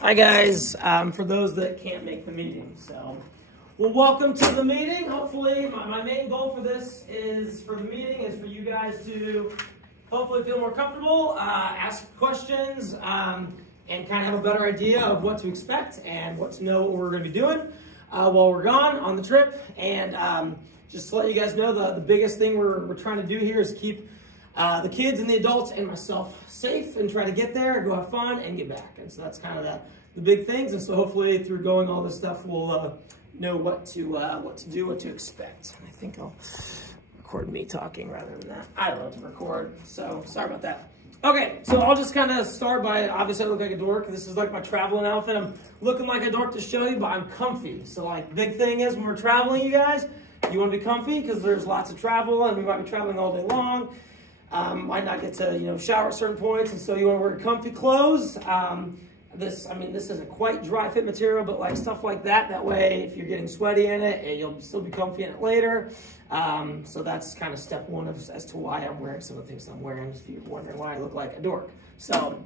Hi guys, for those that can't make the meeting, well, welcome to the meeting. Hopefully, my main goal for this is for you guys to hopefully feel more comfortable, ask questions, and kind of have a better idea of what to expect and what to know what we're going to be doing while we're gone on the trip. And just to let you guys know, the biggest thing we're trying to do here is keep the kids and the adults and myself safe and try to get there, go have fun, and get back. And so that's kind of the big things. And so hopefully through going all this stuff, we'll know what to do, what to expect. I think I'll record me talking rather than that. I don't know what to record, so sorry about that. Okay, so I'll just kind of start by, obviously I look like a dork. This is like my traveling outfit. I'm looking like a dork to show you, but I'm comfy. So like, big thing is when we're traveling, you guys, you want to be comfy because there's lots of travel and we might be traveling all day long. Might not get to, shower at certain points, and so you want to wear comfy clothes. This isn't quite dry fit material, but like stuff like that. That way, if you're getting sweaty in it, you'll still be comfy in it later. So that's kind of step one as to why I'm wearing some of the things I'm wearing, if you're wondering why I look like a dork. So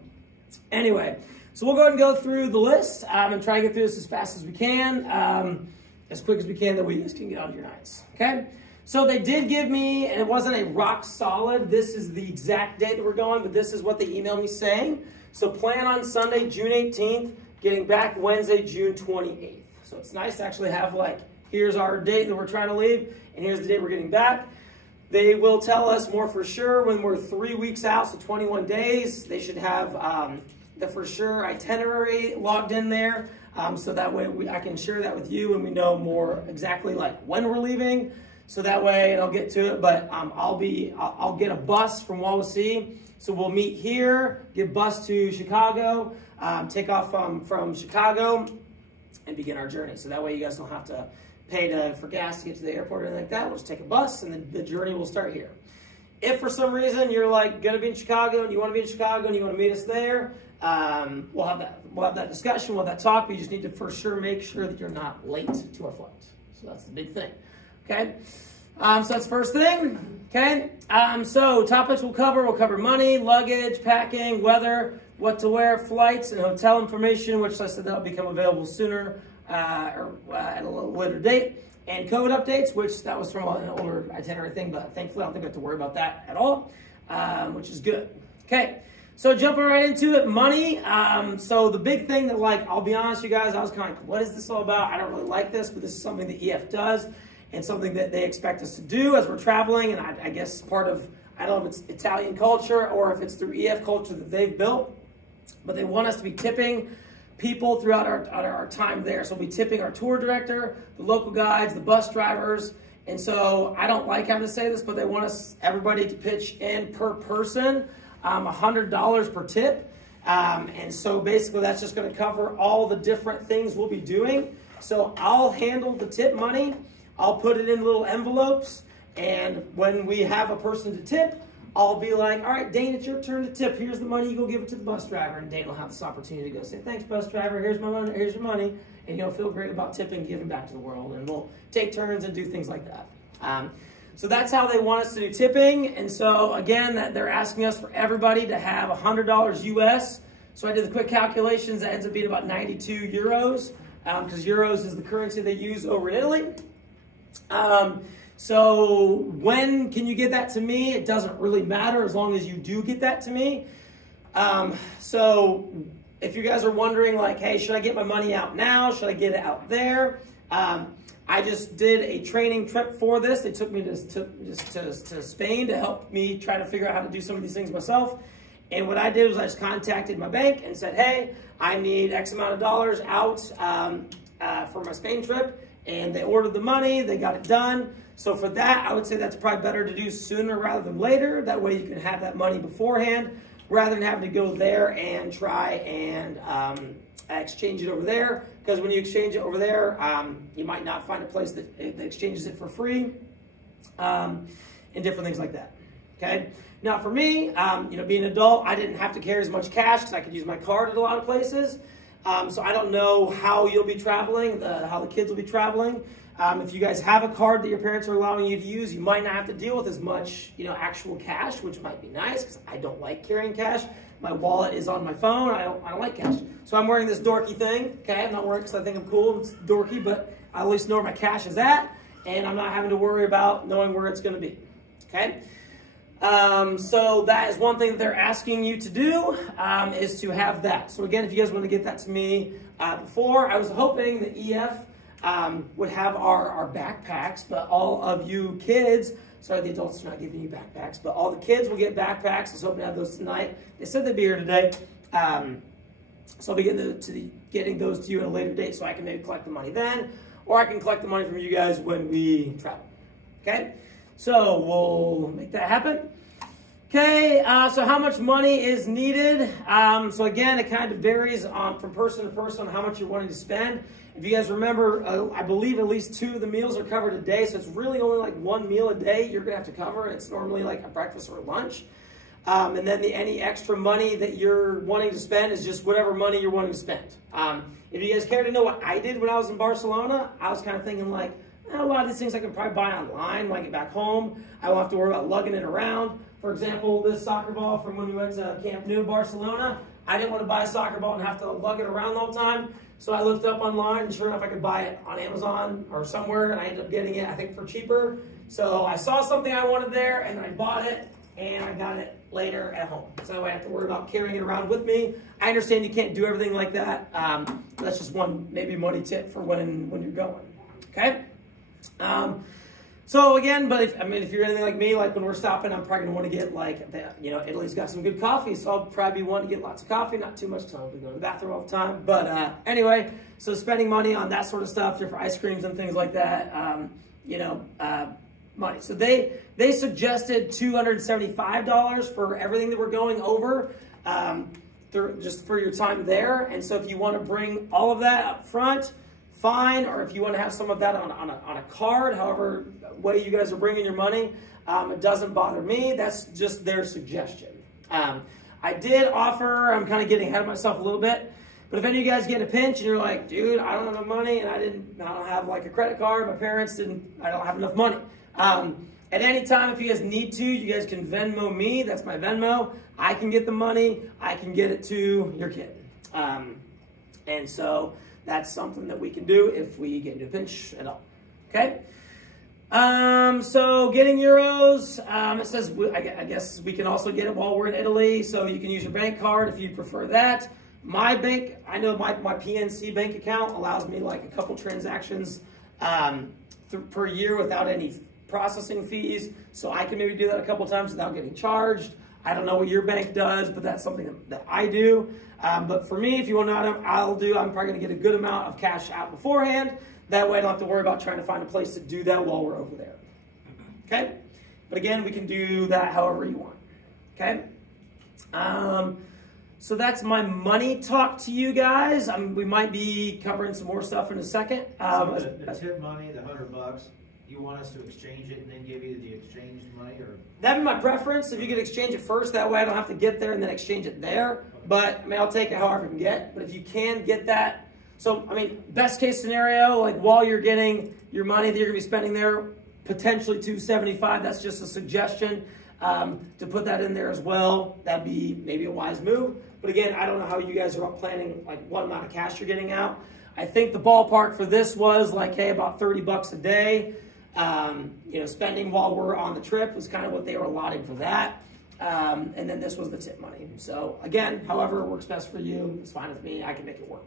anyway, so we'll go ahead and go through the list and try to get through this as fast as we can, as quick as we can, that way you guys can get on to your nights, okay? So they did give me, and it wasn't a rock solid, this is the exact date that we're going, but this is what they emailed me saying. So plan on Sunday, June 18th, getting back Wednesday, June 28th. So it's nice to actually have like, here's our date that we're trying to leave, and here's the date we're getting back. They will tell us more for sure when we're 3 weeks out, so 21 days. They should have the for sure itinerary logged in there, so that way I can share that with you and we know more exactly like when we're leaving. So that way, and I'll get to it, but I'll get a bus from Wawasee. So we'll meet here, get bus to Chicago, take off from Chicago, and begin our journey. So that way you guys don't have to pay for gas to get to the airport or anything like that. We'll just take a bus, and then the journey will start here. If for some reason you're like going to be in Chicago, and you want to be in Chicago, and you want to meet us there, we'll have that discussion, we'll have that talk, but you just need to for sure make sure that you're not late to our flight. So that's the big thing. Okay, so that's first thing, okay? So topics we'll cover money, luggage, packing, weather, what to wear, flights, and hotel information, which I said that'll become available sooner or at a little later date, and COVID updates, which that was from an older itinerary thing, but thankfully I don't think we have to worry about that at all, which is good. Okay, so jumping right into it, money. So the big thing that, like, I'll be honest, you guys, I was kind of like, what is this all about? I don't really like this, but this is something that EF does. And something that they expect us to do as we're traveling, and I guess part of, I don't know if it's Italian culture or if it's through EF culture that they've built, but they want us to be tipping people throughout our time there. So we'll be tipping our tour director, the local guides, the bus drivers, and so I don't like having to say this, but they want everybody to pitch in per person, $100 per tip, and so basically that's just going to cover all the different things we'll be doing. So I'll handle the tip money. I'll put it in little envelopes, and when we have a person to tip, I'll be like, all right, Dane, it's your turn to tip. Here's the money. You go give it to the bus driver, and Dane will have this opportunity to go say, thanks, bus driver. Here's my money. Here's your money, and you'll feel great about tipping, giving back to the world, and we'll take turns and do things like that. So that's how they want us to do tipping, and so again, they're asking us for everybody to have $100 US. So I did the quick calculations. That ends up being about 92 euros, because euros is the currency they use over in Italy. So when can you get that to me? It doesn't really matter as long as you do get that to me. So if you guys are wondering like, hey, should I get my money out now? Should I get it out there? I just did a training trip for this. They took me to Spain to help me try to figure out how to do some of these things myself. And what I did was I just contacted my bank and said, hey, I need X amount of dollars out for my Spain trip. And they ordered the money, they got it done. So for that, I would say that's probably better to do sooner rather than later. That way you can have that money beforehand, rather than having to go there and try and exchange it over there. Because when you exchange it over there, you might not find a place that exchanges it for free, and different things like that, okay? Now for me, being an adult, I didn't have to carry as much cash because I could use my card at a lot of places. So I don't know how you'll be traveling, how the kids will be traveling. If you guys have a card that your parents are allowing you to use, you might not have to deal with as much, actual cash, which might be nice because I don't like carrying cash. My wallet is on my phone. I don't like cash. So I'm wearing this dorky thing. Okay, I'm not wearing it because I think I'm cool. It's dorky, but I at least know where my cash is at, and I'm not having to worry about knowing where it's going to be. Okay. So that is one thing that they're asking you to do, is to have that. So again, if you guys want to get that to me before, I was hoping that EF would have our backpacks, but all of you kids, sorry, the adults are not giving you backpacks, but all the kids will get backpacks. I was hoping to have those tonight. They said they'd be here today. So I'll be getting those to you at a later date so I can maybe collect the money then, or I can collect the money from you guys when we travel. Okay? So we'll make that happen. Okay, so how much money is needed? So again, it kind of varies from person to person on how much you're wanting to spend. If you guys remember, I believe at least 2 of the meals are covered a day, so it's really only like 1 meal a day you're gonna have to cover, and it's normally like a breakfast or a lunch. And then any extra money that you're wanting to spend is just whatever money you're wanting to spend. If you guys care to know what I did when I was in Barcelona, I was kind of thinking like, a lot of these things I can probably buy online when I get back home. I won't have to worry about lugging it around. For example, this soccer ball from when we went to Camp Nou, Barcelona, I didn't want to buy a soccer ball and have to lug it around the whole time. So I looked up online, and sure enough, I could buy it on Amazon or somewhere, and I ended up getting it, I think, for cheaper. So I saw something I wanted there, and I bought it, and I got it later at home. So I have to worry about carrying it around with me. I understand you can't do everything like that. That's just one maybe money tip for when you're going. Okay? So again, but if you're anything like me, like when we're stopping, I'm probably gonna want to get like, Italy's got some good coffee, so I'll probably want to get lots of coffee, not too much because I'll be going to the bathroom all the time. But anyway, so spending money on that sort of stuff, different ice creams and things like that, money. So they suggested $275 for everything that we're going over, just for your time there. And so if you want to bring all of that up front, fine, or if you want to have some of that on a card, however way you guys are bringing your money, it doesn't bother me. That's just their suggestion. I did offer, I'm kind of getting ahead of myself a little bit, but if any of you guys get in a pinch and you're like, dude, I don't have enough money, and I don't have like a credit card, my parents I don't have enough money. At any time, if you guys need to, you guys can Venmo me. That's my Venmo. I can get the money. I can get it to your kid. And so that's something that we can do if we get into a pinch at all. Okay? So getting euros, it says, I guess we can also get it while we're in Italy. So you can use your bank card if you prefer that. My bank, I know my PNC bank account allows me like a couple transactions per year without any processing fees. So I can maybe do that a couple times without getting charged. I don't know what your bank does, but that's something that I do. But for me, if you want to know what I'm probably going to get a good amount of cash out beforehand. That way I don't have to worry about trying to find a place to do that while we're over there. Okay? But again, we can do that however you want. Okay? So that's my money talk to you guys. We might be covering some more stuff in a second. So the tip money, the $100, you want us to exchange it and then give you the exchanged money, or? That'd be my preference. If you could exchange it first, that way I don't have to get there and then exchange it there. But I mean, I'll take it however I can get. But if you can get that, so I mean, best case scenario, like while you're getting your money that you're gonna be spending there, potentially $275. That's just a suggestion to put that in there as well. That'd be maybe a wise move. But again, I don't know how you guys are planning, like what amount of cash you're getting out. I think the ballpark for this was like, hey, about $30 a day. Spending while we're on the trip was kind of what they were allotting for that. And then this was the tip money. So again, however works best for you, it's fine with me. I can make it work.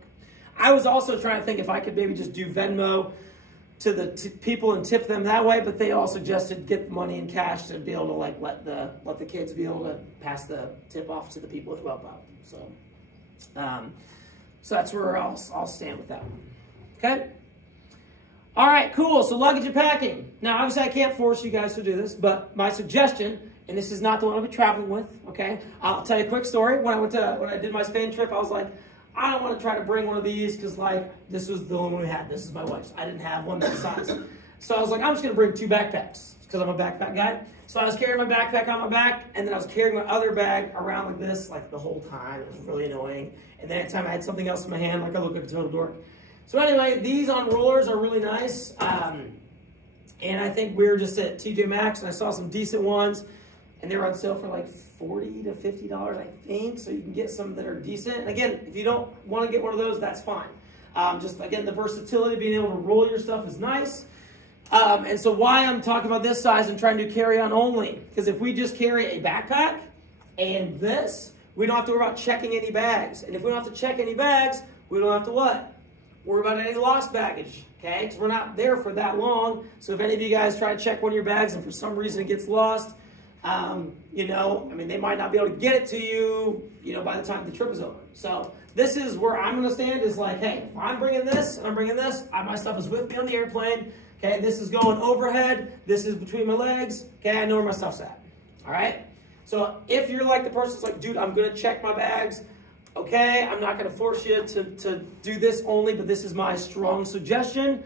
I was also trying to think if I could maybe just do Venmo to the people and tip them that way, but they all suggested get the money in cash to be able to like let the kids be able to pass the tip off to the people who help out. So that's where I'll stand with that one. Okay. All right, cool. So luggage and packing. Now, obviously, I can't force you guys to do this, but my suggestion, and this is not the one I'll be traveling with. Okay, I'll tell you a quick story. When I did my Spain trip, I was like, I don't want to try to bring one of these because like this was the only one we had. This is my wife's. I didn't have one that size. So I was like, I'm just gonna bring 2 backpacks because I'm a backpack guy. So I was carrying my backpack on my back, and then I was carrying my other bag around like this, like the whole time. It was really annoying. And then at the time I had something else in my hand, like I looked like a total dork. So anyway, these on rollers are really nice. And I think we were just at TJ Maxx, and I saw some decent ones. and they're on sale for like $40 to $50, I think. So you can get some that are decent. And again, if you don't want to get one of those, that's fine. Just again, the versatility, being able to roll your stuff is nice. And so why I'm talking about this size and trying to do carry-on only, because if we just carry a backpack and this, we don't have to worry about checking any bags. And if we don't have to check any bags, we don't have to what? Worry about any lost baggage, okay? Because we're not there for that long. So if any of you guys try to check one of your bags and for some reason it gets lost, you know, I mean, they might not be able to get it to you, you know, by the time the trip is over. So this is where I'm going to stand, is like, hey, if I'm bringing this and I'm bringing this, my stuff is with me on the airplane. Okay, this is going overhead. This is between my legs. Okay, I know where my stuff's at. All right? So if you're like the person that's like, dude, I'm going to check my bags. Okay, I'm not going to force you to do this only, but this is my strong suggestion.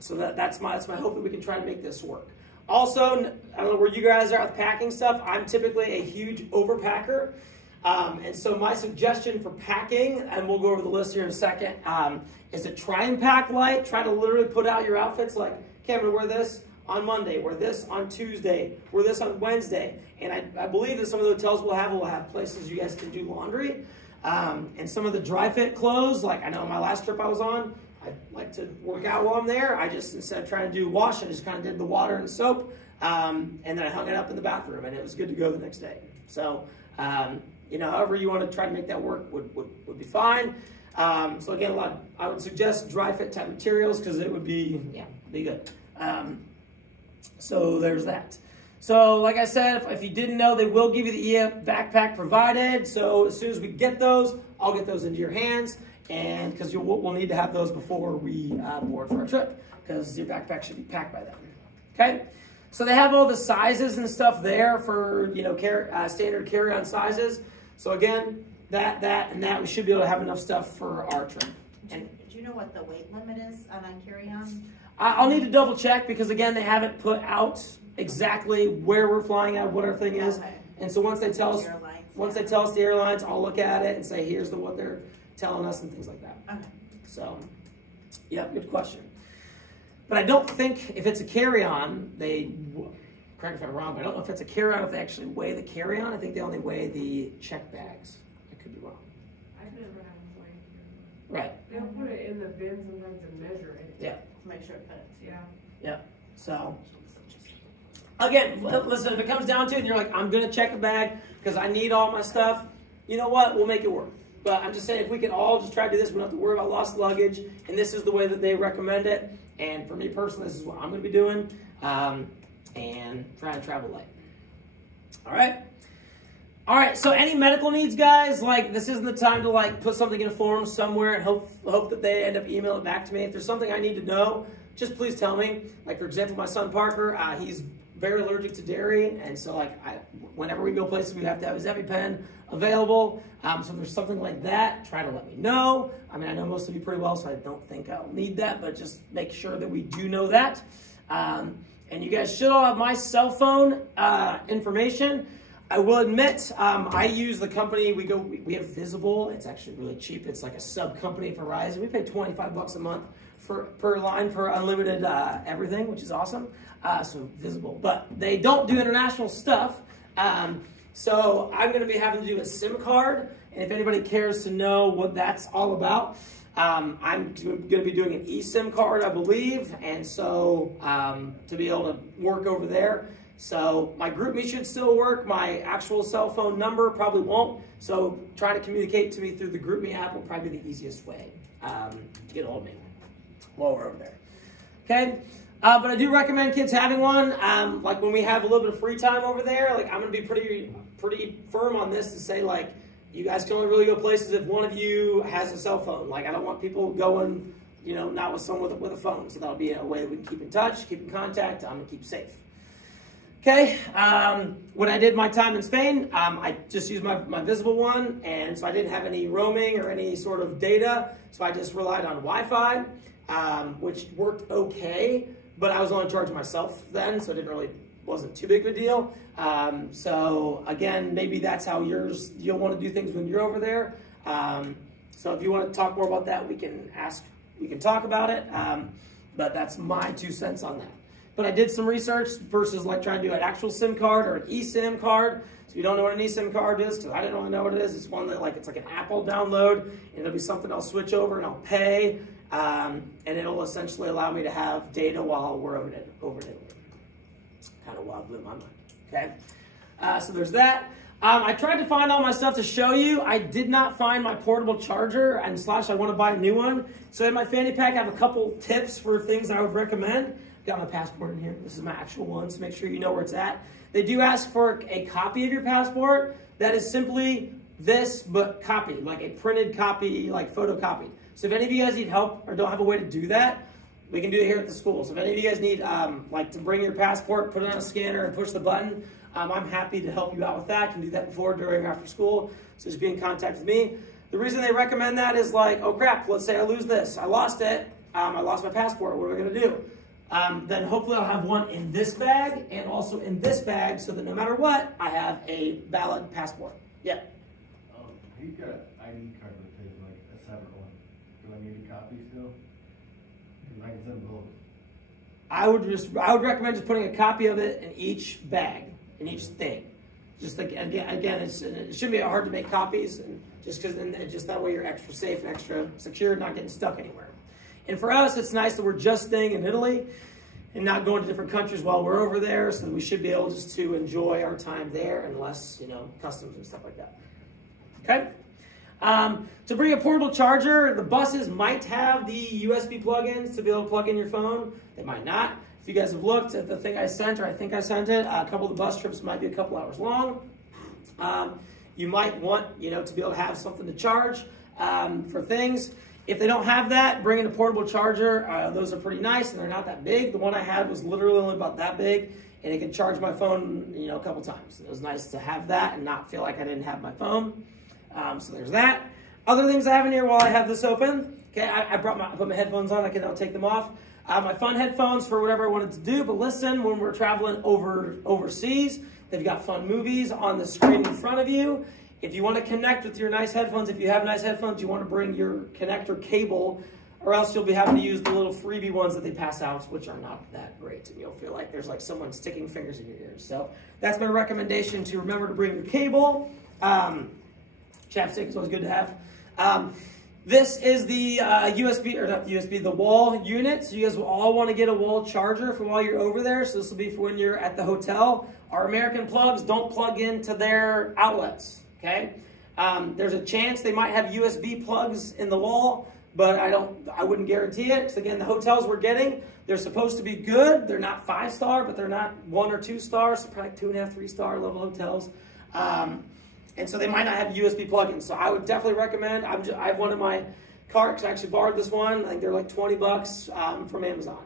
So that's my hope that we can try to make this work. Also, I don't know where you guys are with packing stuff. I'm typically a huge overpacker. And so my suggestion for packing, and we'll go over the list here in a second, is to try and pack light. Try to literally put out your outfits like, okay, I'm going to wear this on Monday, wear this on Tuesday, wear this on Wednesday. And I believe that some of the hotels will have places you guys can do laundry. And some of the dry fit clothes, like I know my last trip I was on, I like to work out while I'm there. I just, instead of trying to do wash, I just kind of did the water and soap. And then I hung it up in the bathroom, and it was good to go the next day. So, you know, however you want to try to make that work would be fine. So again, I would suggest dry fit type materials because it would be, be good. So there's that. So like I said, if you didn't know, they will give you the EF backpack provided. So as soon as we get those, I'll get those into your hands. And because we'll need to have those before we board for our trip, because your backpack should be packed by then. Okay? So they have all the sizes and stuff there for, you know, standard carry-on sizes. So again, that, we should be able to have enough stuff for our trip. Do you know what the weight limit is on carry-on? I'll need to double check, because again, they haven't put out exactly where we're flying at, what our thing is. Okay. And so once they tell us the airlines, I'll look at it and say, here's what they're telling us and things like that. Okay. So, yeah, good question. But I don't think if it's a carry-on, correct me if I'm wrong, but I don't know if it's a carry-on, if they actually weigh the carry-on. I think they only weigh the check bags. I could be wrong. I've never had them weighed. Right. They'll put it in the bin sometimes and measure it. Yeah. To make sure it fits. Yeah. Yeah. So, again, listen, if it comes down to it and you're like, I'm going to check a bag because I need all my stuff, you know what? We'll make it work. But I'm just saying, if we can all just try to do this, we don't have to worry about lost luggage. And this is the way that they recommend it. And for me personally, this is what I'm going to be doing. And try to travel light. All right. All right. So any medical needs, guys, like this isn't the time to like put something in a form somewhere and hope that they end up emailing it back to me. If there's something I need to know, just please tell me. Like, for example, my son Parker, he's very allergic to dairy. And so like whenever we go places, we have to have his EpiPen available. So if there's something like that, try to let me know. I mean, I know most of you pretty well, so I don't think I'll need that, but just make sure that we do know that. And you guys should all have my cell phone information. I will admit, I use the company, we have Visible. It's actually really cheap. It's like a sub company of Verizon. We pay $25 a month per line for unlimited everything, which is awesome. So Visible, but they don't do international stuff. So I'm going to be having to do a SIM card, and if anybody cares to know what that's all about, I'm going to be doing an eSIM card, I believe, and so to be able to work over there. So my GroupMe should still work. My actual cell phone number probably won't. So trying to communicate to me through the GroupMe app will probably be the easiest way to get a hold of me while we're over there. Okay. But I do recommend kids having one. Like when we have a little bit of free time over there, like I'm gonna be pretty firm on this to say like, you guys can only really go places if one of you has a cell phone. Like I don't want people going, you know, not with someone with a phone. So that'll be a way that we can keep in touch, keep in contact, and keep safe. Okay, when I did my time in Spain, I just used my Visible one, and so I didn't have any roaming or any sort of data, so I just relied on Wi-Fi, which worked okay, but I was only charging myself then, so it wasn't too big of a deal. So again, maybe that's how you'll want to do things when you're over there. So if you want to talk more about that, we can talk about it, but that's my 2 cents on that. but I did some research versus like trying to do an actual SIM card or an eSIM card. So if you don't know what an eSIM card is, because I didn't really know what it is, it's one that like it's like an app I'll download, and it'll be something I'll switch over and I'll pay, and it'll essentially allow me to have data while we're over it. Kind of wild, blew my mind. Okay, so there's that. I tried to find all my stuff to show you. I did not find my portable charger, and / I want to buy a new one. So in my fanny pack, I have a couple tips for things I would recommend. Got my passport in here. This is my actual one, so make sure you know where it's at. They do ask for a copy of your passport. That is simply this, but copy, like a printed copy, like photocopied. So if any of you guys need help or don't have a way to do that, we can do it here at the school. So if any of you guys need like to bring your passport, put it on a scanner and push the button, I'm happy to help you out with that. You can do that before, during, or after school. So just be in contact with me. The reason they recommend that is like, oh crap, let's say I lose this. I lost it. I lost my passport. What am I going to do? Then hopefully I'll have one in this bag and also in this bag so that no matter what, I have a valid passport. Yeah. He's got an ID card that says like a separate one. Do I need a copy still? Because I can send both. I would recommend just putting a copy of it in each bag, in each thing. Just like, again, it shouldn't be hard to make copies, and just because then just that way you're extra safe and extra secure, not getting stuck anywhere. And for us, it's nice that we're just staying in Italy and not going to different countries while we're over there, so we should be able just to enjoy our time there and less, customs and stuff like that. Okay? To bring a portable charger, the buses might have the USB plugins to be able to plug in your phone. They might not. If you guys have looked at the thing I sent, or I think I sent it, a couple of the bus trips might be a couple hours long. You might want, to be able to have something to charge for things. If they don't have that, bring in a portable charger. Those are pretty nice, and they're not that big. The one I had was literally only about that big, and it could charge my phone, a couple times. It was nice to have that and not feel like I didn't have my phone. So there's that. Other things I have in here while I have this open. Okay, I put my headphones on. I can now take them off. My fun headphones for whatever I wanted to do. But listen, when we're traveling overseas, they've got fun movies on the screen in front of you. If you want to connect with your nice headphones, if you have nice headphones, you want to bring your connector cable, or else you'll be having to use the little freebie ones that they pass out, which are not that great. And you'll feel like there's like someone sticking fingers in your ears. So that's my recommendation, to remember to bring your cable. Chapstick is always good to have. This is the USB, or not USB, the wall unit. So you guys will all want to get a wall charger for while you're over there. So this will be for when you're at the hotel. Our American plugs don't plug into their outlets, okay? There's a chance they might have USB plugs in the wall, but I wouldn't guarantee it. Because again, the hotels we're getting, they're supposed to be good. They're not 5-star, but they're not 1 or 2 stars. So probably like 2.5, 3-star level hotels. And so they might not have USB plugins. So I would definitely recommend. I have one in my car, because I actually borrowed this one. I think they're like $20 from Amazon.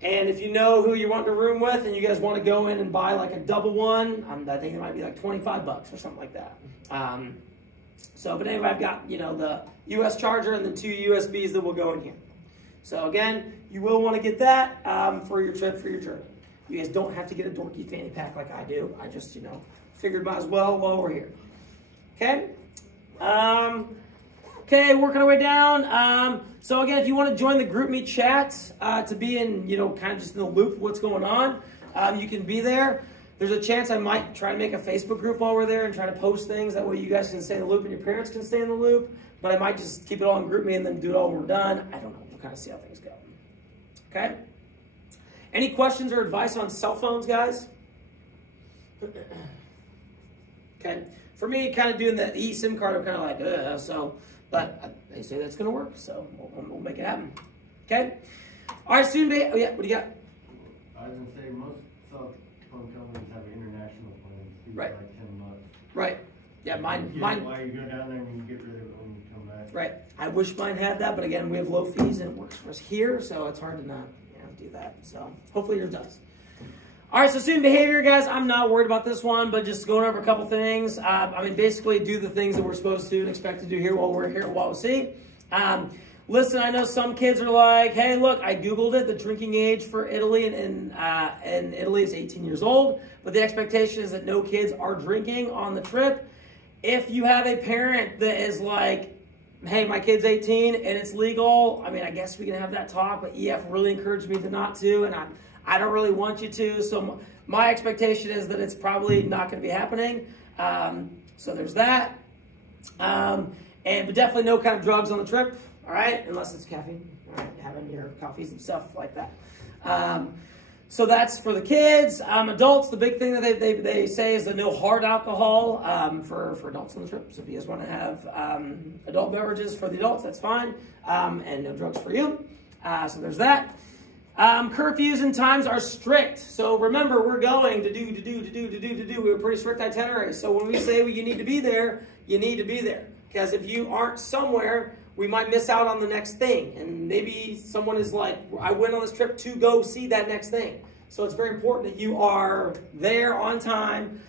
And if you know who you're wanting to room with, and you guys want to go in and buy like a double one, I think it might be like $25 or something like that. But anyway, I've got the US charger and the 2 USBs that will go in here. So again, you will want to get that for your trip, for your journey. You guys don't have to get a dorky fanny pack like I do. I just figured might as well while we're here. Okay. Okay, working our way down. So again, if you want to join the GroupMe chat to be in, kind of just in the loop of what's going on, you can be there. There's a chance I might try to make a Facebook group while we're there and try to post things. That way you guys can stay in the loop and your parents can stay in the loop. But I might just keep it all in GroupMe and then do it all when we're done. I don't know. We'll kind of see how things go. Okay? Any questions or advice on cell phones, guys? Okay. For me, kind of doing the eSIM card, I'm kind of like, but they say that's going to work, so we'll make it happen. Okay? All right, student day. Oh, yeah, what do you got? I was going to say, most cell phone companies have international plans. Right. Like $10. Right. Yeah, mine. Why you go down there and you get rid of it when you come back. Right. I wish mine had that, but again, we have low fees and it works for us here, so it's hard to not do that. So hopefully yours does. All right, so student behavior, guys, I'm not worried about this one, but just going over a couple things. Basically do the things that we're supposed to and expect to do here while we're here, while we see. Listen, I know some kids are like, hey, look, I Googled it. The drinking age for Italy and Italy is 18 years old, but the expectation is that no kids are drinking on the trip. If you have a parent that is like, hey, my kid's 18 and it's legal, I guess we can have that talk, but EF really encouraged me to not to, and I don't really want you to. So my expectation is that it's probably not going to be happening. So there's that. But definitely no kind of drugs on the trip, all right? Unless it's caffeine, all right? Having your coffees and stuff like that. So that's for the kids. Adults, the big thing that they say is the no hard alcohol for adults on the trip. So if you guys want to have adult beverages for the adults, that's fine. And no drugs for you. So there's that. Curfews and times are strict. So remember, we're going to do. We're a pretty strict itinerary. So when we say you need to be there, you need to be there. Because if you aren't somewhere, we might miss out on the next thing. And maybe someone is like, I went on this trip to go see that next thing. So it's very important that you are there on time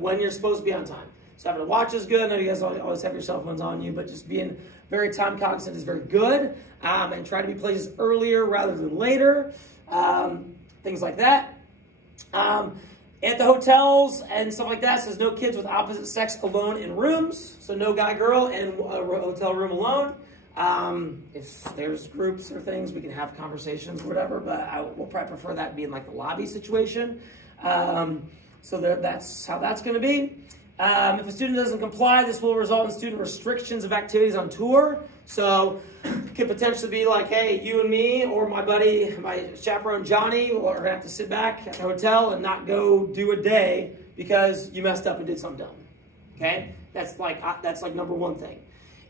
when you're supposed to be on time. So having a watch is good. I know you guys always have your cell phones on you, but just being very time cognizant is very good. And try to be places earlier rather than later. Things like that. At the hotels and stuff like that, says no kids with opposite sex alone in rooms. So no guy, girl in a hotel room alone. If there's groups or things, we can have conversations or whatever, but I will probably prefer that being like the lobby situation. So that's how that's going to be. If a student doesn't comply, this will result in student restrictions of activities on tour. So it could potentially be like, hey, you and me or my buddy, my chaperone Johnny, are going to have to sit back at the hotel and not go do a day because you messed up and did something dumb. Okay? That's like number one thing.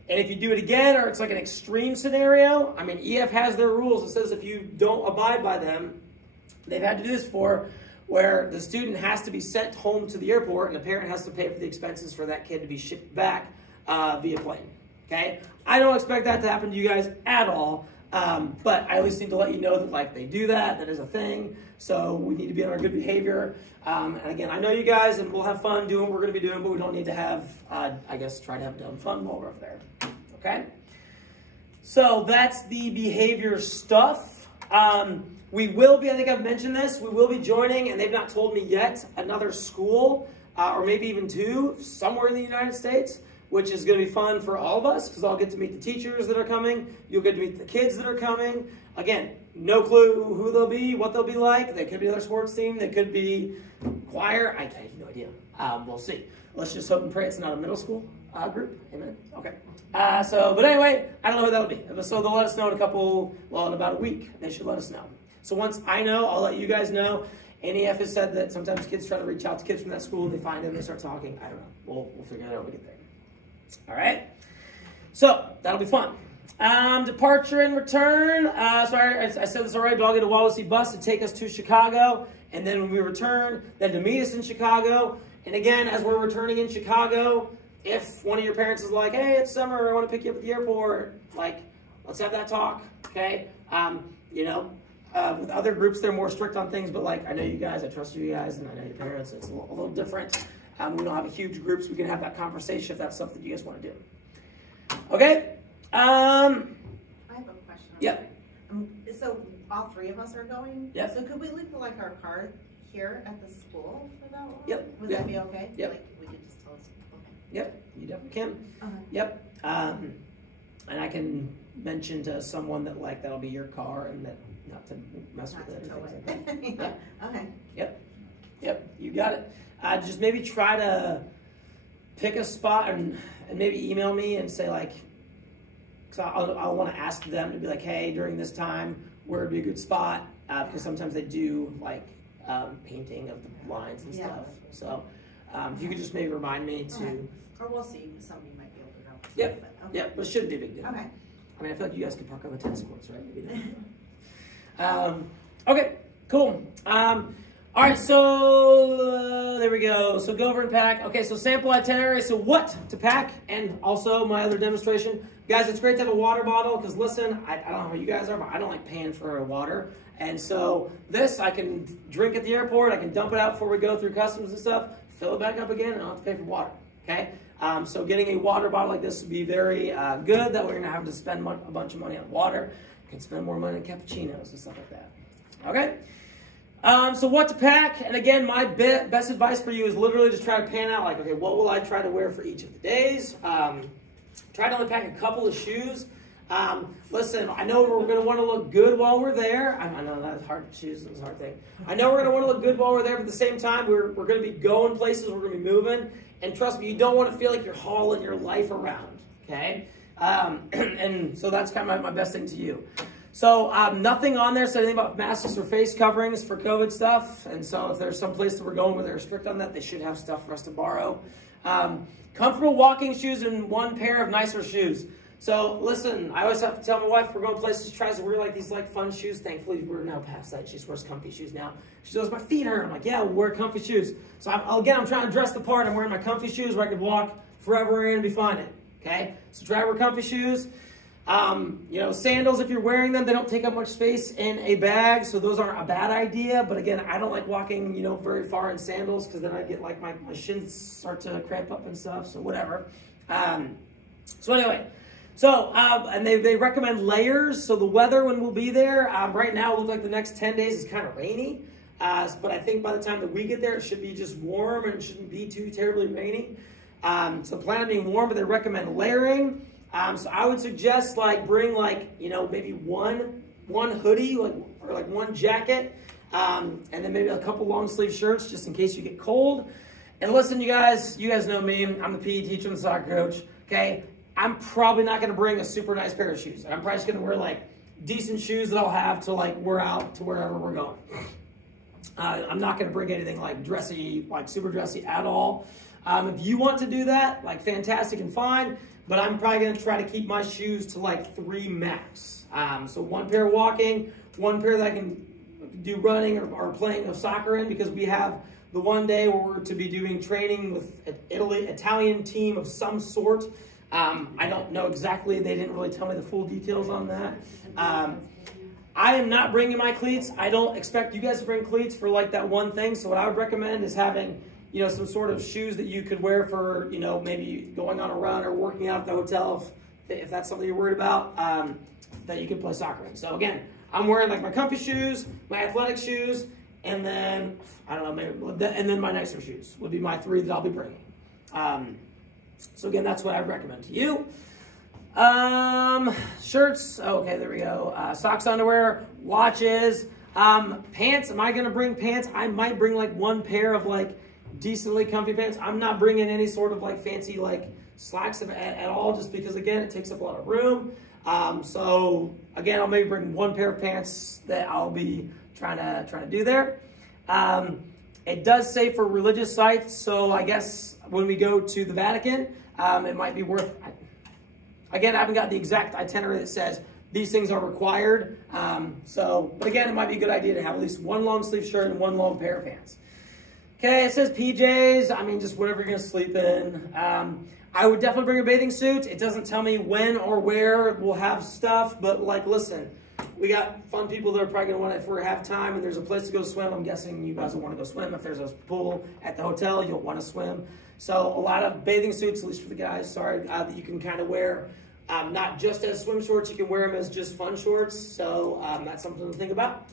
And if you do it again, or it's like an extreme scenario, I mean, EF has their rules. It says if you don't abide by them, they've had to do this for where the student has to be sent home to the airport and the parent has to pay for the expenses for that kid to be shipped back via plane. Okay? I don't expect that to happen to you guys at all, but I at least need to let you know that like they do that. That is a thing. So we need to be on our good behavior. And again, I know you guys, and we'll have fun doing what we're going to be doing, but we don't need to have, I guess, try to have dumb fun while we're up there. Okay? So that's the behavior stuff. We will be, I think I've mentioned this, we will be joining, and they've not told me yet, another school, or maybe even two, somewhere in the United States, which is going to be fun for all of us, because I'll get to meet the teachers that are coming. You'll get to meet the kids that are coming. Again, no clue who they'll be, what they'll be like. They could be another sports team. They could be choir. I have no idea. We'll see. Let's just hope and pray it's not a middle school group. Amen? Okay. But anyway, I don't know who that'll be. So they'll let us know in about a week. They should let us know. So once I know, I'll let you guys know. NEF has said that sometimes kids try to reach out to kids from that school. They find them, they start talking. I don't know. We'll figure it out when we get there. All right. So that'll be fun. Departure and return. I said this already, but I'll get a Wawasee bus to take us to Chicago. And then when we return, then to meet us in Chicago. And again, as we're returning in Chicago, if one of your parents is like, hey, it's summer, I want to pick you up at the airport, like, let's have that talk, okay? With other groups, they're more strict on things, but like, I know you guys, I trust you guys, and I know your parents, it's a little different. We don't have a huge group, so we can have that conversation if that's something you guys want to do. Okay? I have a question. Yep. So all three of us are going? Yep. So could we leave like our car here at the school for that one? Yep. Would that be okay? Yep. Like we could just tell us. Okay. Yep, you definitely can. Okay. Yep. And I can mention to someone that like that'll be your car and that not to mess with it and things like that. Yeah. Okay. Yep, you got it. Just maybe try to pick a spot and maybe email me and say like, because I'll want to ask them to be like, hey, during this time, where would be a good spot? Because sometimes they do like painting of the lines and stuff. So if you could just maybe remind me to. Okay. Or we'll see. Somebody might be able to help. Yep. But, okay. Yep, but it shouldn't be a big deal. Okay. I mean, I feel like you guys could park on the tennis courts, right? Maybe not. Okay, cool. All right, so there we go. So go over and pack. Okay, so sample itinerary. So what to pack, and also my other demonstration. Guys, it's great to have a water bottle because listen, I don't know how you guys are, but I don't like paying for water. And so this, I can drink at the airport. I can dump it out before we go through customs and stuff, fill it back up again, and I don't have to pay for water, okay? So getting a water bottle like this would be very good. That way you're going to have to spend a bunch of money on water. You can spend more money on cappuccinos and stuff like that, okay? So what to pack, and again, my best advice for you is literally just try to pan out like, okay, what will I try to wear for each of the days? Try to only pack a couple of shoes. Listen, I know we're going to want to look good while we're there. I know that's hard to choose. It's a hard thing. I know we're going to want to look good while we're there, but at the same time, we're going to be going places. We're going to be moving. And trust me, you don't want to feel like you're hauling your life around, okay? And so that's kind of my best thing to you. So nothing on there said anything about masks or face coverings for COVID stuff. And so if there's some place that we're going where they're strict on that, they should have stuff for us to borrow. Comfortable walking shoes and one pair of nicer shoes. So listen, I always have to tell my wife we're going places. She tries to wear like these like fun shoes. Thankfully, we're now past that. She wears comfy shoes now. She goes, my feet hurt. I'm like, yeah, we'll wear comfy shoes. So I'm trying to dress the part. I'm wearing my comfy shoes where I could walk forever and be fine in. Okay, so try to wear comfy shoes. You know, sandals, if you're wearing them, they don't take up much space in a bag, so those aren't a bad idea. But again, I don't like walking, you know, very far in sandals because then I get like my shins start to cramp up and stuff, so whatever. So anyway, so, and they recommend layers. So the weather when we'll be there, right now it looks like the next 10 days is kind of rainy. But I think by the time that we get there, it should be just warm and it shouldn't be too terribly rainy. So plan on being warm, but they recommend layering. So I would suggest like bring like, you know, maybe one hoodie or like one jacket, and then maybe a couple long sleeve shirts just in case you get cold. And listen, you guys know me. I'm the PE teacher and the soccer coach. Okay, I'm probably not going to bring a super nice pair of shoes. I'm probably just going to wear like decent shoes that I'll have to like wear out to wherever we're going. I'm not going to bring anything like dressy, like super dressy at all. If you want to do that, like fantastic and fine. But I'm probably going to try to keep my shoes to like 3 max. So one pair walking, one pair that I can do running or playing of soccer in, because we have the one day where we're to be doing training with an Italian team of some sort. I don't know exactly. They didn't really tell me the full details on that. I am not bringing my cleats. I don't expect you guys to bring cleats for like that one thing. So what I would recommend is having, you know, some sort of shoes that you could wear for, you know, maybe going on a run or working out at the hotel if that's something you're worried about, that you can play soccer in. So again, I'm wearing like my comfy shoes, my athletic shoes, and then, I don't know, and then my nicer shoes would be my 3 that I'll be bringing. So again, that's what I recommend to you. Shirts, okay, there we go. Socks, underwear, watches, pants. Am I going to bring pants? I might bring like one pair of like decently comfy pants. I'm not bringing any sort of like fancy like slacks at all, just because again, it takes up a lot of room. So again, I'll maybe bring one pair of pants that I'll be trying to do there. It does say for religious sites, so I guess when we go to the Vatican, it might be worth, again, I haven't got the exact itinerary that says these things are required. But again, it might be a good idea to have at least one long sleeve shirt and one long pair of pants. Okay, it says PJs. I mean, just whatever you're going to sleep in. I would definitely bring a bathing suit. It doesn't tell me when or where we'll have stuff, but like, listen, we got fun people that are probably going to want it if we have time and there's a place to go swim. I'm guessing you guys will want to go swim. If there's a pool at the hotel, you'll want to swim. So a lot of bathing suits, at least for the guys, that you can kind of wear, not just as swim shorts, you can wear them as just fun shorts. So that's something to think about.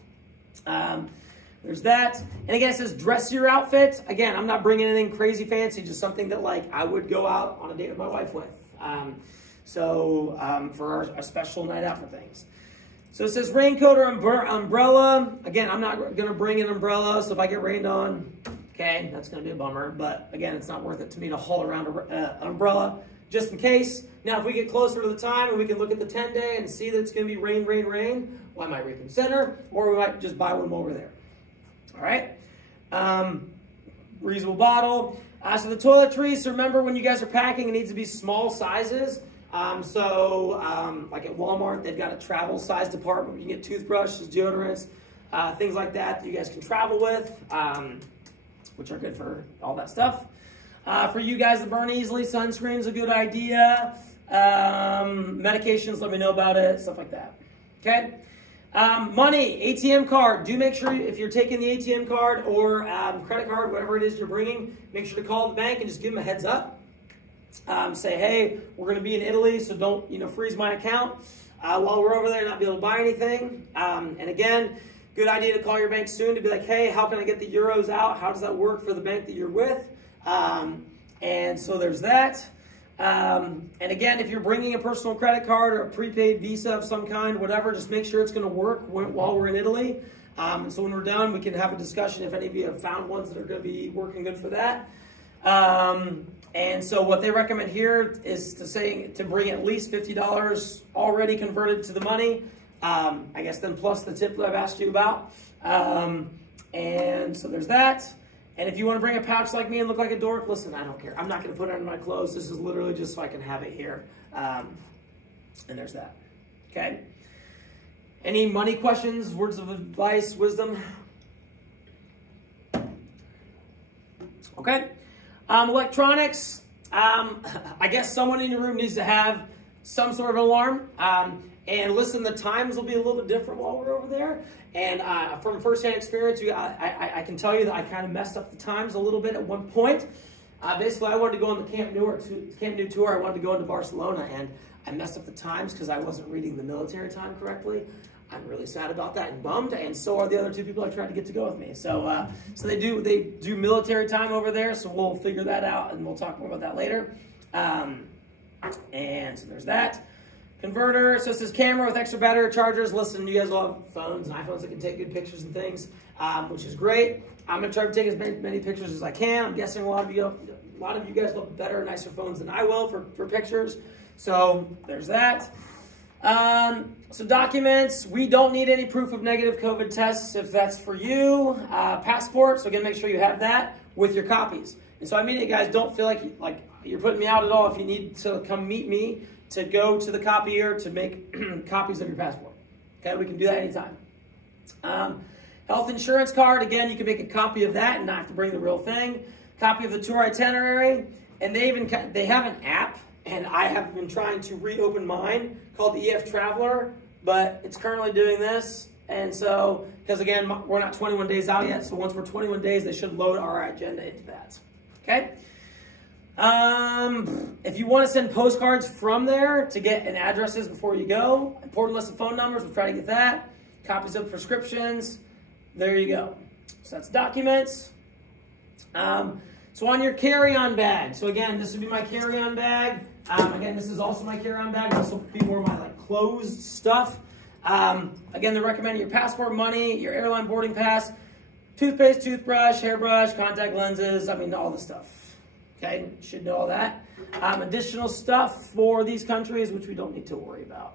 There's that. And again, it says dress your outfit. Again, I'm not bringing anything crazy fancy, just something that like I would go out on a date with my wife with. For a special night out for things. So it says raincoat or umbrella. Again, I'm not going to bring an umbrella, so if I get rained on, okay, that's going to be a bummer. But again, it's not worth it to me to haul around an umbrella just in case. Now, if we get closer to the time and we can look at the 10-day and see that it's going to be rain, rain, rain, well, I might reconsider, or we might just buy one over there. All right, reusable bottle. So the toiletries, so remember when you guys are packing, it needs to be small sizes. Like at Walmart, they've got a travel size department where you can get toothbrushes, deodorants, things like that you guys can travel with, which are good for all that stuff. For you guys that burn easily, sunscreen's a good idea. Medications, let me know about it, stuff like that. Okay. Money, ATM card. Do make sure if you're taking the ATM card or credit card, whatever it is you're bringing, make sure to call the bank and just give them a heads up. Say, hey, we're going to be in Italy, so don't, freeze my account while we're over there, not be able to buy anything. And again, good idea to call your bank soon to be like, hey, how can I get the euros out? How does that work for the bank that you're with? And so there's that. And again, if you're bringing a personal credit card or a prepaid Visa of some kind, whatever, just make sure it's going to work while we're in Italy. So when we're done, we can have a discussion if any of you have found ones that are going to be working good for that. And so what they recommend here is to bring at least $50 already converted to the money. I guess then plus the tip that I've asked you about. And so there's that. And if you want to bring a pouch like me and look like a dork, listen, I don't care. I'm not going to put it under my clothes. This is literally just so I can have it here. And there's that. Okay. Any money questions, words of advice, wisdom? Okay. Electronics. I guess someone in your room needs to have some sort of alarm. And listen, the times will be a little bit different while we're over there. And from firsthand experience, I can tell you that I kind of messed up the times a little bit at one point. Basically, I wanted to go on the Camp Nou tour. I wanted to go into Barcelona, and I messed up the times because I wasn't reading the military time correctly. I'm really sad about that and bummed, and so are the other two people I tried to get to go with me. So, so they do military time over there. So we'll figure that out, and we'll talk more about that later. And so there's that. Converter, so it says camera with extra battery chargers. Listen, you guys all have phones and iPhones that can take good pictures and things, which is great. I'm gonna try to take as many pictures as I can. I'm guessing a lot of you guys look better, nicer phones than I will for pictures. So there's that. So documents, we don't need any proof of negative COVID tests if that's for you. Passport, so again, make sure you have that with your copies. And so I mean it, guys, don't feel like you're putting me out at all if you need to come meet me to go to the copier to make copies of your passport. Okay, we can do that anytime. Health insurance card, again, you can make a copy of that and not have to bring the real thing. Copy of the tour itinerary, and they have an app, and I have been trying to reopen mine called the EF Traveler, but it's currently doing this. And so, because again, we're not 21 days out yet, so once we're 21 days, they should load our agenda into that. Okay? If you want to send postcards from there to get an addresses before you go, important list of phone numbers, we'll try to get that. Copies of prescriptions, there you go. So that's documents. So on your carry-on bag, so again, this would be my carry-on bag. Again, this is also my carry-on bag. This will be more of my closed stuff. Again, they're recommending your passport, money, your airline boarding pass, toothpaste, toothbrush, hairbrush, contact lenses, I mean all the stuff. Okay, should know all that. Additional stuff for these countries, which we don't need to worry about.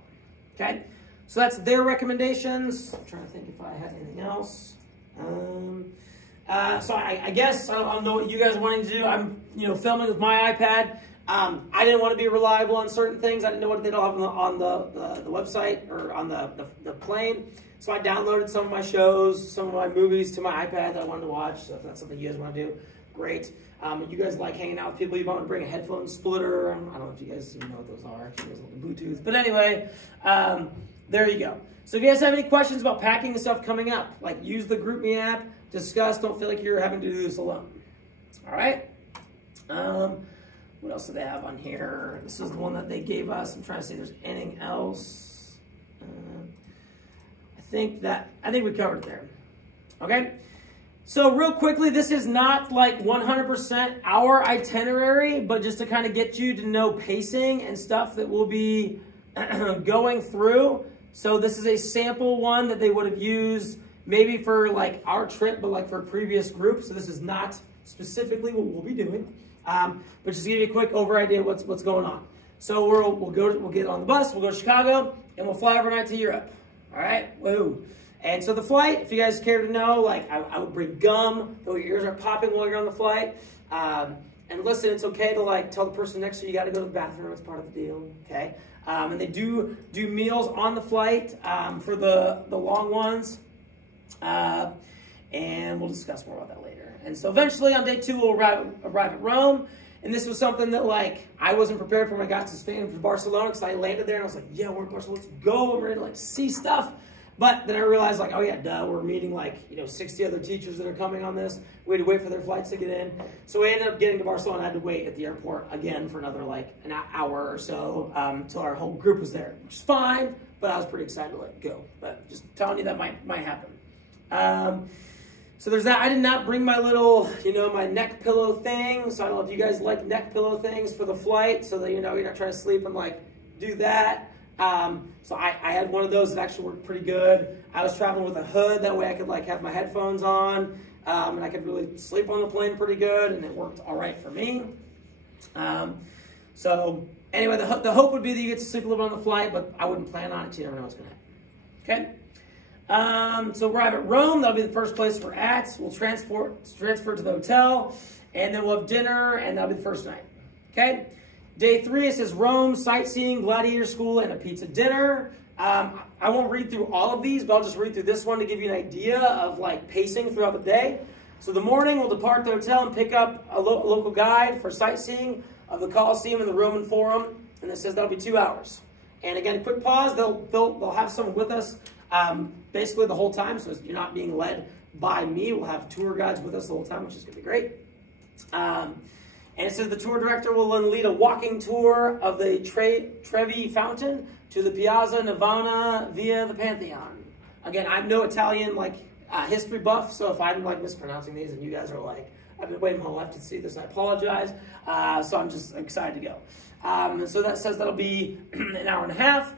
Okay, so that's their recommendations. I'm trying to think if I had anything else. So I guess I don't know what you guys are wanting to do. I'm filming with my iPad. I didn't want to be reliable on certain things. I didn't know what they'd all have on the website or on the plane. So I downloaded some of my shows, some of my movies to my iPad that I wanted to watch. So if that's something you guys want to do, great. If you guys like hanging out with people, you want to bring a headphone splitter. I don't know if you guys even know what those are. Actually, those are Bluetooth. But anyway, there you go. So if you guys have any questions about packing and stuff coming up, use the GroupMe app, discuss. Don't feel like you're having to do this alone. All right. What else do they have on here? This is the one that they gave us. I'm trying to see if there's anything else. I think we covered it there. Okay. So real quickly, this is not 100% our itinerary, but just to kind of get you to know pacing and stuff that we'll be going through. So this is a sample one that they would have used maybe for our trip, but for a previous group. So this is not specifically what we'll be doing, but just to give you a quick idea of what's going on. So we'll get on the bus, we'll go to Chicago, and we'll fly overnight to Europe. All right, woo. And so the flight, if you guys care to know, I would bring gum, though your ears are popping while you're on the flight. And listen, it's okay to tell the person next to you, you got to go to the bathroom. It's part of the deal, okay? And they do meals on the flight for the long ones. And we'll discuss more about that later. And so eventually on day 2, we'll arrive at Rome. And this was something that I wasn't prepared for when I got to Spain, to Barcelona, because I landed there and I was like, yeah, we're in Barcelona, let's go. I'm ready to see stuff. But then I realized oh yeah, duh, we're meeting 60 other teachers that are coming on this. We had to wait for their flights to get in. So we ended up getting to Barcelona. I had to wait at the airport again for another an hour or so until our whole group was there, which is fine, but I was pretty excited to go. But just telling you that might happen. So there's that. I did not bring my little, my neck pillow thing. So I don't know if you guys like neck pillow things for the flight, so that you're not trying to sleep and like do that. So I had one of those that actually worked pretty good. I was traveling with a hood, that way I could like have my headphones on, and I could really sleep on the plane pretty good, and it worked all right for me. So anyway, the hope would be that you get to sleep a little bit on the flight, but I wouldn't plan on it. You never know what's going to happen. Okay. So we're at Rome. That'll be the first place we're at. We'll transfer to the hotel, and then we'll have dinner, and that'll be the first night. Okay. Day 3, it says Rome, sightseeing, gladiator school, and a pizza dinner. I won't read through all of these, but I'll just read through this one to give you an idea of like pacing throughout the day. So the morning, we'll depart the hotel and pick up a local guide for sightseeing of the Colosseum and the Roman Forum, and it says that'll be 2 hours. And again, a quick pause, they'll have someone with us basically the whole time, so you're not being led by me. We'll have tour guides with us the whole time, which is going to be great. And it says the tour director will then lead a walking tour of the Trevi Fountain to the Piazza Navona via the Pantheon. Again, I'm no Italian history buff, so if I'm like mispronouncing these and you guys are like, I've been waiting my whole life to see this, and I apologize. So I'm just excited to go. And so that says that'll be an hour and a half.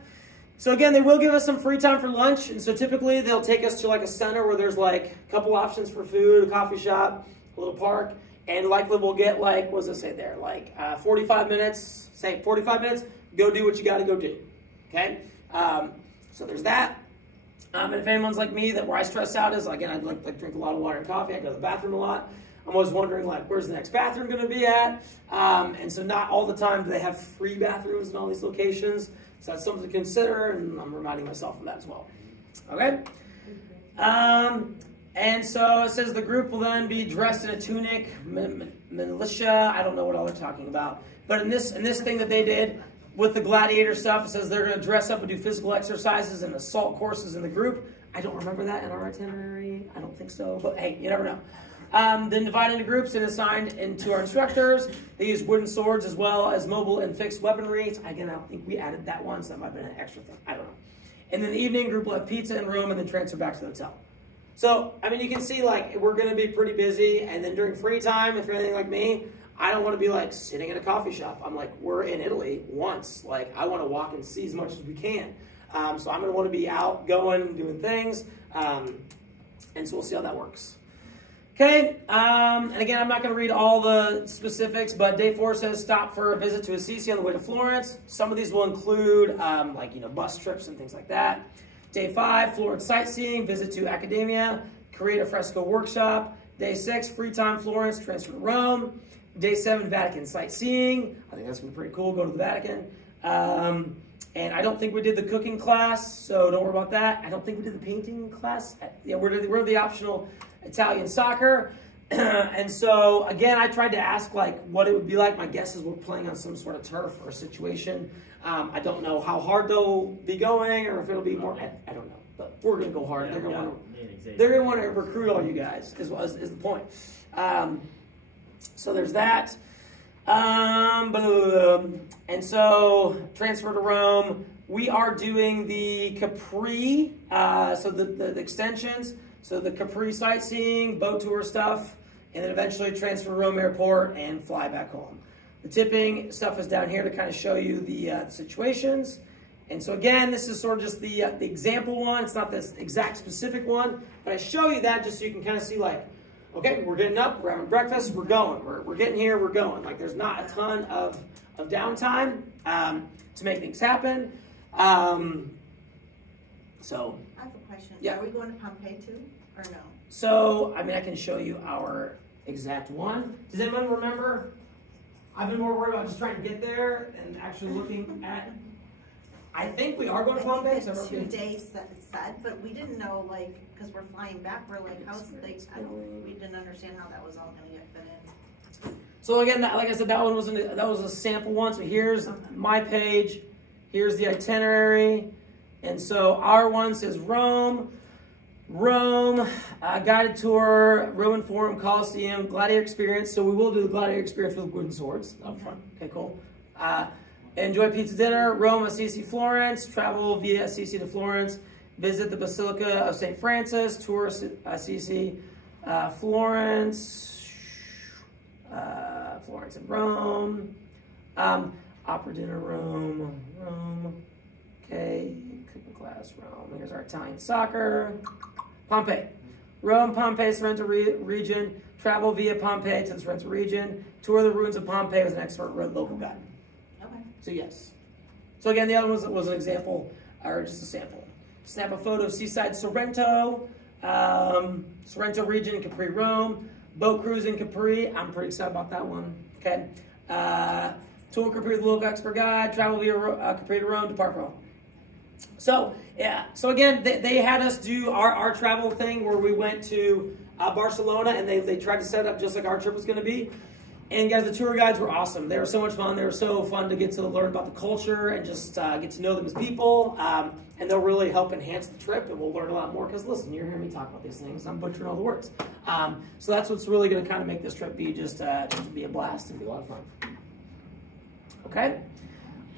So again, they will give us some free time for lunch, and so typically they'll take us to like a center where there's like a couple options for food, a coffee shop, a little park. And likely we'll get like, what does it say there? Like 45 minutes, say 45 minutes, go do what you got to go do, okay? So there's that. And if anyone's like me, that where I stress out is, again, I'd like drink a lot of water and coffee. I go to the bathroom a lot. I'm always wondering like, where's the next bathroom going to be at? And so not all the time do they have free bathrooms in all these locations. So that's something to consider, and I'm reminding myself of that as well, okay? And so it says the group will then be dressed in a tunic, militia. I don't know what all they're talking about. But in this thing that they did with the gladiator stuff, it says they're going to dress up and do physical exercises and assault courses in the group. I don't remember that in our itinerary. I don't think so. But hey, you never know. Then divided into groups and assigned into our instructors. They use wooden swords as well as mobile and fixed weaponry. Again, I don't think we added that one, so that might have been an extra thing. I don't know. And then the evening group will have pizza in room and then transfer back to the hotel. So, I mean, you can see, like, we're going to be pretty busy, and then during free time, if you're anything like me, I don't want to be, like, sitting in a coffee shop. I'm like, we're in Italy once. Like, I want to walk and see as much as we can. So I'm going to want to be out, going, and doing things, and so we'll see how that works. Okay, and again, I'm not going to read all the specifics, but day 4 says stop for a visit to Assisi on the way to Florence. Some of these will include, bus trips and things like that. Day 5, Florence sightseeing, visit to Accademia, create a fresco workshop. Day 6, free time Florence, transfer to Rome. Day 7, Vatican sightseeing. I think that's going to be pretty cool, go to the Vatican. And I don't think we did the cooking class, so don't worry about that. I don't think we did the painting class. Yeah, we're the optional Italian soccer. And so, again, I tried to ask like what it would be like. My guess is we're playing on some sort of turf or a situation. I don't know how hard they'll be going or if it'll be more, I don't know. But we're going to go hard. They're going to want to recruit all you guys is the point. So there's that. And so transfer to Rome. We are doing the Capri, so the extensions. So the Capri sightseeing, boat tour stuff, and then eventually transfer to Rome Airport and fly back home. The tipping stuff is down here to kind of show you the situations. And so again, this is sort of just the example one. It's not this exact specific one, but I show you that just so you can kind of see like, okay, we're getting up, we're having breakfast, we're going. We're getting here, we're going. Like there's not a ton of downtime to make things happen. So I have a question. Yeah. Are we going to Pompeii too, or no? So, I mean, I can show you our exact one. Does anyone remember? I've been more worried about just trying to get there and actually looking at. I think we are going to Pompeii. I think it's 2 days that it said, but we didn't know, like, because we're flying back, we're like, we didn't understand how that was all going to get fit in. So again, like I said, that was a sample one. So here's my page. Here's the itinerary. And so our one says Rome, guided tour, Roman Forum, Colosseum, gladiator experience. So we will do the gladiator experience with wooden swords up front. Okay, cool. Enjoy pizza dinner, Rome, Assisi, Florence, travel via Assisi to Florence, visit the Basilica of St. Francis, tour Assisi, Florence, Florence and Rome, opera dinner, Rome, okay, cooking class, Rome. Here's our Italian soccer. Pompeii, Rome, Pompeii, Sorrento region. Travel via Pompeii to the Sorrento region. Tour the ruins of Pompeii with an expert local guide. Okay. So yes. So again, the other one was an example, or just a sample. Snap a photo of seaside Sorrento, Sorrento region, Capri, Rome. Boat cruise in Capri. I'm pretty excited about that one. Okay. Tour Capri with the local expert guide. Travel via Capri to Rome, depart Rome. So yeah. So again, they had us do our travel thing where we went to Barcelona, and they tried to set it up just like our trip was going to be. And guys, the tour guides were awesome. They were so much fun. They were so fun to get to learn about the culture and just get to know them as people. And they'll really help enhance the trip, and we'll learn a lot more. Because listen, you're hearing me talk about these things. I'm butchering all the words. So that's what's really going to kind of make this trip be just be a blast and be a lot of fun. Okay.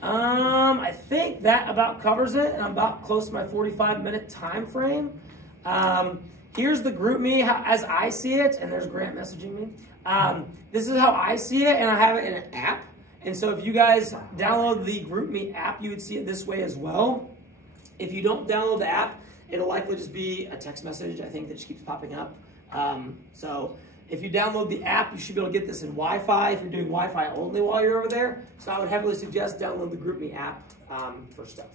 I think that about covers it, and I'm about close to my 45-minute time frame. Here's the group me as I see it, and there's Grant messaging me. This is how I see it, and I have it in an app. And so if you guys download the GroupMe app, you would see it this way as well. If you don't download the app, it'll likely just be a text message, I think, that just keeps popping up. So if you download the app, you should be able to get this in Wi-Fi if you're doing Wi-Fi only while you're over there. So I would heavily suggest download the GroupMe app for stuff.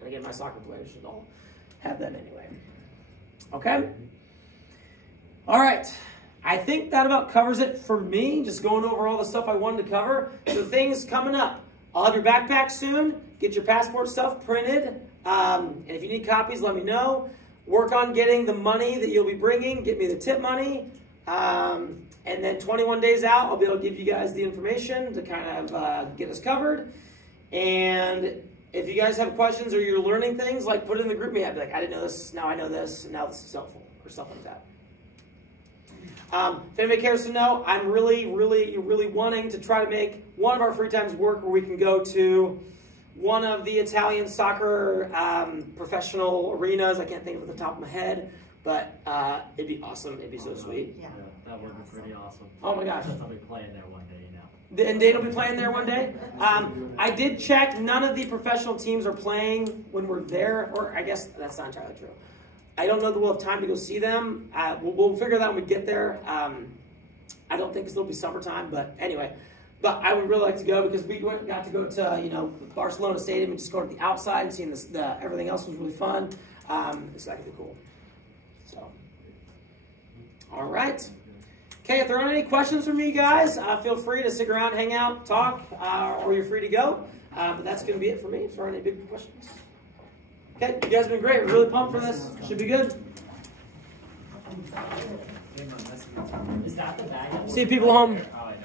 And again, my soccer players should all have that anyway. Okay? All right. I think that about covers it for me, just going over all the stuff I wanted to cover. So things coming up. I'll have your backpack soon. Get your passport stuff printed. And if you need copies, let me know. Work on getting the money that you'll be bringing. Get me the tip money. And then 21 days out, I'll be able to give you guys the information to kind of get us covered. And if you guys have questions or you're learning things, like put it in the GroupMe app. Like, I didn't know this, now I know this, and now this is helpful, or stuff like that. If anybody cares to know, I'm really wanting to try to make one of our free times work where we can go to one of the Italian soccer professional arenas. I can't think of it at the top of my head, but it'd be awesome. It'd be so sweet. Yeah. That would be pretty awesome. Oh my gosh. I'll be playing there one day, you know. And Dane will be playing there one day. I did check. None of the professional teams are playing when we're there, or I guess that's not entirely true. I don't know that we'll have time to go see them. We'll figure that out when we get there. I don't think it'll be summertime, but anyway. But I would really like to go because we got to go to Barcelona Stadium and just go to the outside and seeing everything else was really fun. So that could be cool. So, all right. Okay, if there aren't any questions from you guys, feel free to stick around, hang out, talk, or you're free to go. But that's going to be it for me. If there aren't any big questions. Okay, you guys have been great. We're really pumped for this. Should be good. Is that the bag? See you people home.